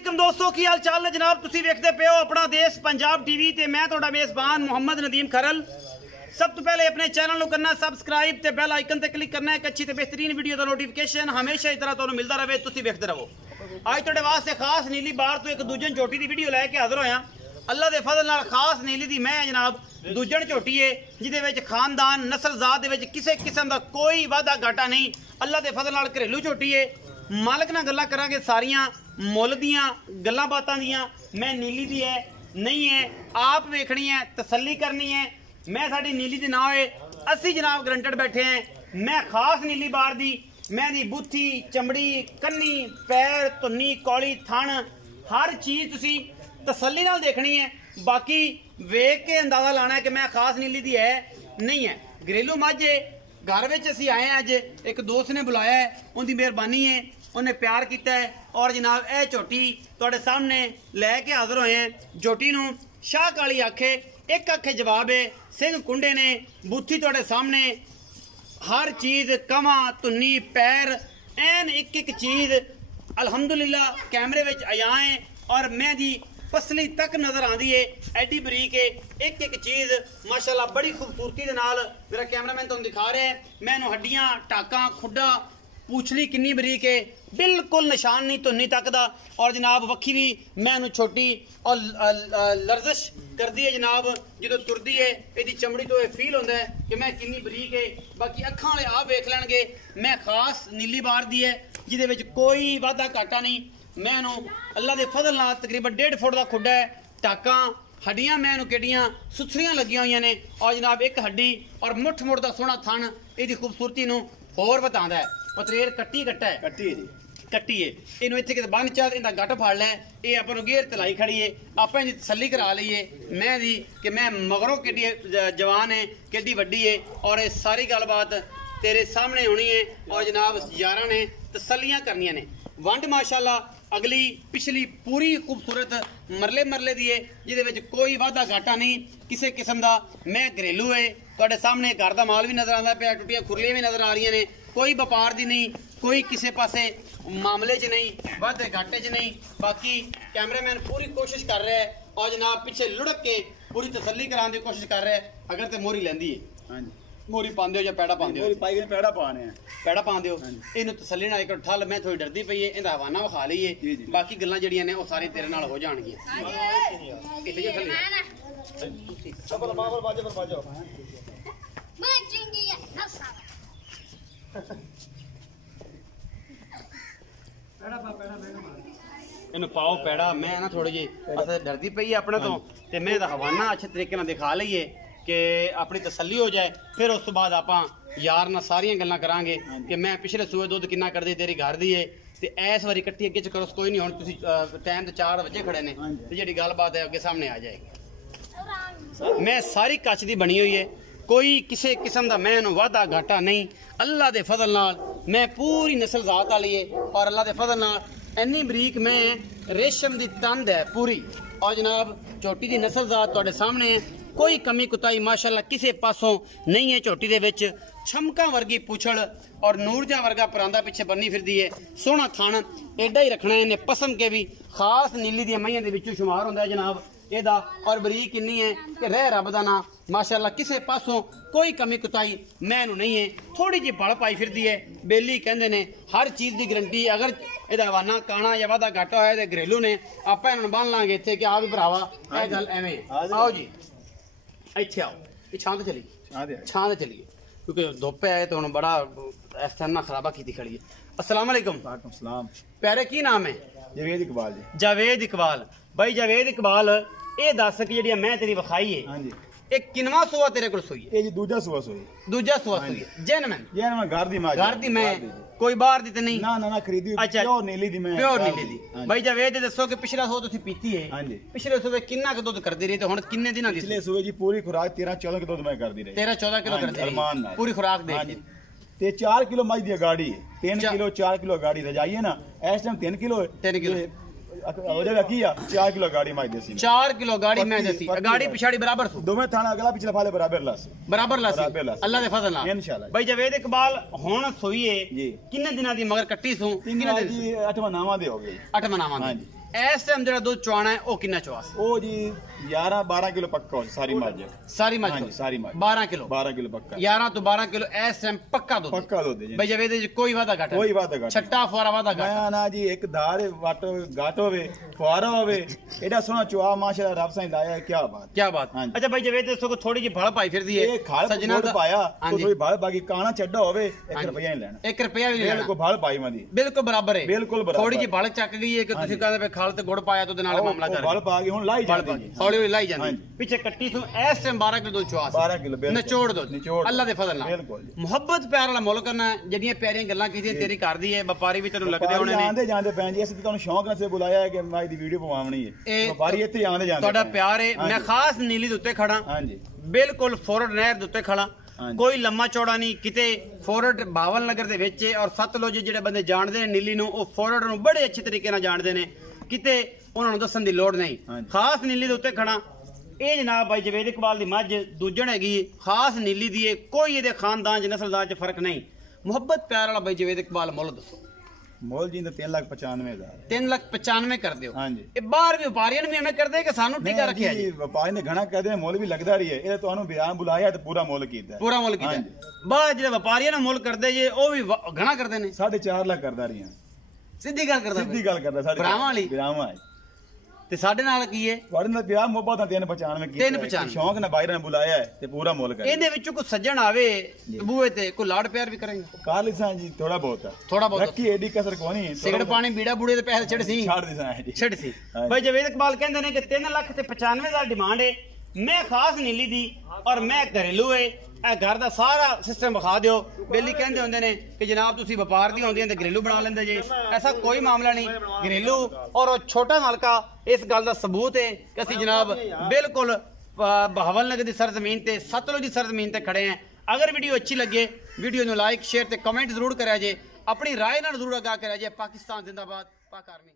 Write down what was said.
वालेकुम दोस्तों की हाल चाल ने जनाब तुसी वेखदे पे हो अपना देश पंजाब टीवी ते मैं तुहाडा मेज़बान मोहम्मद नदीम खरल। सब तो पहले अपने चैनल को करना सबसक्राइब ते बेल आइकन ते क्लिक करना है। एक अच्छी ते बेहतरीन वीडियो का नोटिफिकेशन हमेशा इस तरह तुहानू मिलता रहे, तुसी वेखदे रहो। आज तुहाडे वास्ते खास नीली बार तो एक दूजन झोटी की वीडियो लैके हाजिर होया। अल्लाह के फजल नाल खास नीली दी मैं जनाब दूजन झोटी है जिहदे विच खानदान नस्ल जात दे विच किसी किस्म का कोई वाधा घाटा नहीं। अल्लाह के फजल नाल घरेलू झोटी है। मालक नाल गल्लां करांगे सारियां मुल दियां गल्लां बातां दियां। मैं नीली दी है नहीं है आप वेखनी है तसल्ली करनी है। मैं साडी नीली दी ना होए असी जनाब गारंटेड बैठे हैं। मैं खास नीली बार दी मैं दी बुत्थी चमड़ी कन्नी पैर धुन्नी कौली थण हर चीज़ तुसी तसल्ली नाल देखनी है। बाकी वेख के अंदाजा लाना है कि मैं खास नीली दी है नहीं है। घरेलू मझ घर में असी आए हैं। अज एक दोस्त ने बुलाया है, उनकी मेहरबानी है, उन्हें प्यार किया है और जनाब यह झोटी तुहाडे सामने लैके हाजिर होए हैं। झोटी नूं शाह काली आखे एक आखे जवाब है। सिंह कुंडे ने बूथी तुहाडे सामने हर चीज़ कवा धुन्नी पैर एन एक एक चीज़ अलहमदुलिल्लाह कैमरे विच आयाए और मैं दी पसली तक नजर आती है। एडी बरीक है एक एक चीज़ माशाल्लाह बड़ी खूबसूरती दे नाल मेरा कैमरामैन तुहानू दिखा रहा है। मैनू हड्डियां टाका खुड्डा पूछली किन्नी बरीक है बिल्कुल निशान नहीं धुन्नी तक दा। और जनाब वक्खी भी मैनू छोटी और लर्जिश करती है जनाब जो तुरती है। यदी चमड़ी तो फील होता है कि मैं किन्नी बरीक है। बाकी अखां वाले आप वेख लैणगे मैं खास नीली बार दी है जिहदे विच कोई वाधा घाटा नहीं। मैनू अल्लाह के फजल नाल तकरीबन 1.5 फुट का खुड्डा है। टाका हड्डियां मैनू केडियां सुथरियां लगियां हुई ने और जनाब एक हड्डी और मुठ मुठ का सोहना थन इसकी खूबसूरती नू होर बतांदा है। पतरेर कट्टी कट्टा है कट्टी है इनू इत्थे किते बन चाह इहदा गट फड़ लै ये आपां नू घेर तलाई खड़ी है। आपां इहदी तसल्ली करा लईए मैं दी कि मैं मगरों केडी जवान है केडी वड्डी है और ये सारी गलबात तेरे सामने होनी है। और जनाब यारां ने तसल्लियां करनियां ने। वंड माशाल्लाह अगली पिछली पूरी खूबसूरत मरले मरले दी है जिहदे विच कोई वाधा घाटा नहीं किसी किस्म का। मैं घरेलू है तुहाडे सामने घर का माल भी नजर आंदा पिया टुटियां खुरलियां भी नजर आ रही ने। कोई व्यापार दी नहीं कोई किसी पासे मामले च नहीं वाधे घाटे च नहीं। बाकी कैमरामैन पूरी कोशिश कर रहा है और जनाब पिछे लुढ़क के पूरी तसल्ली कराने की कोशिश कर रहा है। अगर तो मोहरी लैंदी है हाँ जी मोहरी पांदे हो या पैड़ा पांदे हो पैड़ा पाने पैड़ा पांदे हो इनू तसल्ली नाल एक ठल मैं थोड़ी डरदी पई है इहदा हवाना विखा लईए। बाकी गल्लां जड़ियां ने वो सारी तेरे नाल हो जाणगियां। इत्थे जो थल्ले चबल मावल बाजे पर बाजो मैं चिंगी है नसा इनू पाओ पैड़ा मैं ना थोड़ी जी अस डरदी पई अपने तो ते मैं दा हवाना अच्छे तरीके नाल दिखा लईए कि अपनी तसल्ली हो जाए। फिर उस तो बाद आपां यार ना सारियां गल्लां करांगे कि मैं पिछले सूए दुध किन्ना करदी तेरी घर दी है ते इस वारी कट्टी अगे च करो कोई नहीं। हुण तुसीं टाइम ते 4 बजे खड़े ने ते जेहड़ी गलबात है अगे सामने आ जाएगी। मैं सारी कच्च दी बनी हुई है कोई किसी किस्म का मैनू वाधा घाटा नहीं। अल्लाह के फजल नाल मैं पूरी नस्ल जात वाली है और अल्लाह के फजल नाल इन्नी बरीक मैं रेशम की तंद है पूरी। और जनाब झोटी की नस्ल जात तुहाडे सामने है कोई कमी कुताई माशाल्लाह किसी पासों नहीं है। झोटी दे विच छमका वर्गी पुछड़ और नूरजा वर्गा परांदा पिछे बनी फिरदी है। सोहना थण एडा ही रखना है इन्हें पसम के भी खास नीली दी मईयां दे विचों शुमार होंदा है जनाब एदा। और बरीक इन्नी है कि रह रब दा ना माशाल्लाह किसी पासों कोई कमी कुताई मैनू नहीं है। थोड़ी जी बल पाई फिरदी है बेली कहंदे ने हर चीज़ की गारंटी। अगर एदा हवाना काना या वाधा घाटा होया ते घरेलू ने आपां इन्हां नूं बन लांगे इत्थे कि आ भी भरावा यह गल एवें आओ जी इत्थे आओ ये छां ते चलिए क्योंकि धुप्प है तो हुण बड़ा इस तरह ना खराबा की खड़ी है। अस्सलाम वालेकुम प्यारे की नाम है? जावेद इकबाल जी। जावेद इकबाल भाई जावेद इकबाल ये दस कि जिहड़ी मैं तेरी विखाई है हाँ जी एक किनवा सूआ तेरे कोल सोई है? ये जी दूजा सूआ सोई है जेनमन घर दी मैं कोई बाहर दी ते नहीं ना खरीदी प्योर नीली दी मैं प्योर नीली दी। भाई जावेद दसो कि पिछला सूआ तुसीं पीती है हाँ जी पिछले सूए किन्ना क दुध करदी रही ते हुण किन्ने दिनां दी? पिछले सूए जी पूरी खुराक 13-14 किलो दुध मैं करदी रही 13-14 किलो करदी रही पूरी खुराक दे ते 4 किलो मई दी गाड़ी है 3 किलो 4 किलो गाड़ी रजाई है ना इस टाइम 3 किलो 4 किलो गाड़ी मैं देसी 4 किलो गाड़ी मैं देसी गाड़ी पिछाड़ी बराबर सु दोवें थाना अगला पिछला फाले बराबर लस अल्लाह दे फजल नाल इंशाल्लाह। भाई जावेद इकबाल हुण सोई है जी किन्ने दिनां दी मगर कट्टी सु किन्ने दिन? 8वां नावा दे हो गई 8वां नावा ਇਸ ਟਾਈਮ ਜਿਹੜਾ ਦੁੱਧ ਚੁਆਣਾ ਹੈ ਉਹ ਕਿੰਨਾ ਚੁਆ ਉਹ ਜੀ 11-12 ਕਿਲੋ ਪੱਕਾ ਹੋ ਸਾਰੀ ਮੱਝ ਸਾਰੀ ਮੱਝ ਹਾਂਜੀ ਸਾਰੀ ਮੱਝ 12 ਕਿਲੋ 12 ਕਿਲੋ ਪੱਕਾ 11 ਤੋਂ 12 ਕਿਲੋ ਇਸ ਟਾਈਮ ਪੱਕਾ ਦੁੱਧ ਪੱਕਾ ਦੁੱਧ ਜੀ ਬਈ ਜਵੇ ਇਹਦੇ ਚ ਕੋਈ ਵਾਧਾ ਘਾਟਾ ਕੋਈ ਵਾਧਾ ਘਾਟਾ ਛੱਟਾ ਫੁਆਰਾ ਵਾਧਾ ਘਾਟਾ ਮੈਂ ਨਾ ਜੀ ਇੱਕ ਧਾਰ ਵਟ ਘਾਟ ਹੋਵੇ ਫੁਆਰਾ ਹੋਵੇ ਐਡਾ ਸੋਹਣਾ ਚੁਆ ਮਾਸ਼ਾਅੱਲਾ ਰੱਬ ਸਾਈਂ ਲਾਇਆ ਕੀ ਬਾਤ ਕੀ ਬਾਤ ਹਾਂਜੀ। ਅੱਛਾ ਬਈ ਜਵੇ ਤੇ ਥੋੜੀ ਜਿਹੀ ਭਲ ਪਾਈ ਫਿਰਦੀ ਹੈ ਇਹ ਖਾਲ ਸਜਣਾ ਪਾਇਆ ਕੋਈ ਭਲ ਬਾਕੀ ਕਾਣਾ ਚੱਡਾ ਹੋਵੇ 1 ਰੁਪਿਆ ਨਹੀਂ ਲੈਣਾ 1 ਰੁਪਿਆ ਵੀ ਨਹੀਂ ਲੈਣਾ ਬਿਲਕੁਲ ਭਲ ਪਾਈ ਮੰਦੀ ਬਿਲਕੁਲ ਬਰਾਬਰ ਹੈ ਬਿਲਕੁਲ ਬਰਾਬਰ ਥੋੜੀ ਜਿਹੀ ਭਲ ਚੱਕ ਗਈ ਹੈ ਕਿ ਤੁਸੀਂ ਕਹਿੰਦੇ ਵੀ ਖਾਲ ਤੇ ਗੁੜ ਪਾਇਆ ਤਾਂ ਉਹਦੇ ਨਾਲ ਮਾਮਲਾ ਕਰ ਭਲ ਪਾ ਕੇ ਹੁਣ ਲਾਈ ਜਾਂਦੀ ਜੀ ਹੌਲੀ ਹੌਲੀ ਲਾਈ ਜਾਂਦੀ ਹਾਂਜੀ। ਪਿੱਛੇ ਕੱਟੀ ਤੋਂ ਇਸ ਟਾਈਮ 12 ਕਿਲੋ ਦੁੱਧ ਚੁਆ 12 ਕਿਲੋ ਬਿਲਕੁਲ ਨਿਚੋੜ ਦੋ ਨਿਚੋੜ ਅੱਲਾ ਦੇ ਫਜ਼ਲ ਨਾਲ ਬਿਲਕੁਲ ਜੀ। ਮੁਹੱਬਤ ਪਿਆਰ ਵਾਲਾ ਮੁੱਲ ਕਰਨਾ ਜਿਹੜੀਆਂ ਪਿਆਰੀਆਂ ਗੱਲਾਂ ਕੀਤੀਆਂ ਤੇਰੀ ਕਰਦੀ ਹੈ ਵਪਾਰੀ ਵੀ ਤੈਨੂੰ ਲੱਗਦੇ ਹੋਣੇ ਨੇ ਆਂਦੇ ਜਾਂਦੇ ਪੈਣ ਜੀ ਅਸੀਂ ਤਾਂ ਤੁਹਾਨੂੰ ਸ਼ੌਂਕ ਨਾਲ ਸੇ ਬੁਲਾਇਆ ਹੈ ਕਿ ਮੈਂ ਇਹਦੀ ਵੀਡੀਓ ਪਵਾਉਣੀ ਹੈ ਵਪਾਰੀ ਇੱਥੇ ਆਂਦੇ ਜਾਂਦੇ ਤੁਹਾਡਾ ਪਿਆਰ ਹੈ ਮੈਂ ਖਾਸ ਨੀਲੀ ਦੇ ਉੱਤੇ ਖੜਾ ਹਾਂਜੀ ਬਿਲਕੁਲ ਫੋਰਡ ਨਹਿਰ ਦੇ ਉੱਤੇ ਖੜਾ ਹਾਂਜੀ। ਕੋਈ ਲੰਮਾ ਚੌੜਾ ਨਹੀਂ ਕਿਤੇ ਫੋਰਡ ਬਾਵਲ ਨਗਰ ਦੇ ਵਿੱਚ ਹੈ ਔਰ ਸਤਲੁਜ ਜਿਹੜੇ ਬੰਦੇ ਜਾਣਦੇ ਨੇ ਨੀਲੀ ਨੂੰ ਉਹ ਫੋਰਡ ਨੂੰ ਬੜੇ ਅੱਛੇ ਤਰੀਕੇ ਨਾਲ ਜਾਣਦੇ ਨੇ ਕਿਤੇ ਉਹਨਾਂ ਨੂੰ ਦੱਸਣ ਦੀ ਲੋੜ ਨਹੀਂ ਹਾਂਜੀ। ਖਾਸ ਨੀਲੀ ਦੇ ਉੱਤੇ ਖੜਾ ਇਹ ਜਨਾਬ ਬਾਈ ਜਵੇਦ ਇਕਬਾਲ ਦੀ ਮੱਝ ਦੂਜਣ ਹੈਗੀ ਖਾਸ ਨੀਲੀ ਦੀ ਹੈ ਕੋਈ ਇਹਦੇ ਖਾਨਦਾਨ ਚ ਨਸਲਦਾਰ ਚ ਫਰਕ ਨਹੀਂ ਮੁਹੱਬਤ ਪਿਆਰ ਵਾਲਾ ਬਾਈ ਜਵੇਦ ਇਕਬਾਲ ਮੁੱਲ ਦੱਸੋ ਮੋਲ ਜੀ ਦਾ 3,95,000 3,95,000 ਕਰ ਦਿਓ ਹਾਂਜੀ ਇਹ ਬਾਹਰ ਵੀ ਵਪਾਰੀਆਂ ਨੂੰ ਵੀ ਐਵੇਂ ਕਰਦੇ ਕਿ ਸਾਨੂੰ ਟਿਕਾ ਰੱਖਿਆ ਜੀ ਵਪਾਰੀ ਨੇ ਘਣਾ ਕਹਦੇ ਮੁੱਲ ਵੀ ਲੱਗਦਾ ਰਹੀ ਹੈ ਇਹ ਤੁਹਾਨੂੰ ਬਿਆਨ ਬੁਲਾਇਆ ਤੇ ਪੂਰਾ ਮੁੱਲ ਕੀਤਾ ਪੂਰਾ ਮੁੱਲ ਕੀਤਾ ਬਾਹਰ ਜਿਹੜੇ ਵਪਾਰੀਆਂ ਨੂੰ ਮੁੱਲ ਕਰਦੇ ਜੇ ਉਹ ਵੀ ਘਣਾ ਕਰਦੇ ਨੇ 4.5 ਲੱਖ ਕਰਦਾ ਰਹੀਆਂ ਸਿੱਧੀ ਗੱਲ ਕਰਦਾ ਸਿੱਧੀ ਗੱਲ ਕਰਦਾ ਸਾਡੇ ਭਰਾਵਾਂ ਵਾਲੀ ਭਰਾਵਾਂ ਤੇ ਸਾਡੇ ਨਾਲ ਕੀ ਹੈ ਤੁਹਾਡੇ ਨਾਲ ਵਿਆਹ ਮੁਹੱਬਤ ਦਾ 395 ਕੀਤਾ 395 ਸ਼ੌਂਕ ਨਾਲ ਬਾਹਰ ਨੇ ਬੁਲਾਇਆ ਹੈ ਤੇ ਪੂਰਾ ਮੁੱਲ ਕਰ ਇਹਦੇ ਵਿੱਚੋਂ ਕੋਈ ਸੱਜਣ ਆਵੇ ਬੂਹੇ ਤੇ ਕੋਈ ਲਾੜ ਪਿਆਰ ਵੀ ਕਰਾਂਗੇ ਕਾਲਿਸਾਂ ਜੀ ਥੋੜਾ ਬਹੁਤ ਹੈ ਥੋੜਾ ਬਹੁਤ ਰੱਖੀ ਏਡੀ ਕਸਰ ਕੋਣੀ ਸਿਗਰਟ ਪਾਣੀ ਬੀੜਾ ਬੂੜੇ ਦੇ ਪੈਸੇ ਛੱਡ ਸੀ ਛੱਡ ਦਿਸਾਂ ਜੀ ਛੱਡ ਸੀ ਭਾਈ ਜਵੇਦ ਇਕਬਾਲ ਕਹਿੰਦੇ ਨੇ ਕਿ 3,95,000 ਡਿਮਾਂਡ ਹੈ ਮੈਂ ਖਾਸ ਨੀਲੀ ਦੀ ਔਰ ਮੈਂ ਘਰੇਲੂ ਹੈ ਇਹ ਘਰ ਦਾ ਸਾਰਾ ਸਿਸਟਮ ਵਿਖਾ ਦਿਓ ਬੇਲੀ ਕਹਿੰਦੇ ਹੁੰਦੇ ਨੇ ਕਿ ਜਨਾਬ ਤੁਸੀਂ ਵਪਾਰ ਦੀ ਹੁੰਦੀਆਂ ਤੇ ਘਰੇਲੂ ਬਣਾ ਲੈਂਦੇ ਜੇ ਐਸਾ ਕੋਈ ਮਾਮਲਾ ਨਹੀਂ ਘਰੇਲੂ ਔਰ ਉਹ ਛੋਟਾ ਨਲਕਾ ਇਸ ਗੱਲ ਦਾ ਸਬੂਤ ਹੈ ਕਿ ਅਸੀਂ ਜਨਾਬ ਬਿਲਕੁਲ ਬਹਾਵਲ ਨਗਰ ਦੀ ਸਰਜ਼ਮੀਨ ਤੇ ਸਤਲੁਜ ਦੀ ਸਰਜ਼ਮੀਨ ਤੇ ਖੜੇ ਹਾਂ ਅਗਰ ਵੀਡੀਓ ਅੱਛੀ ਲੱਗੇ ਵੀਡੀਓ ਨੂੰ ਲਾਈਕ ਸ਼ੇਅਰ ਤੇ ਕਮੈਂਟ ਜ਼ਰੂਰ ਕਰਿਆ ਜੇ ਆਪਣੀ ਰਾਏ ਨਾਲ ਜ਼ਰੂਰ ਆਗਾਹ ਕਰਿਆ ਜੇ ਪਾਕਿਸਤਾਨ ਜ਼ਿੰਦਾਬਾਦ ਪਾਕ ਆਰਮੀ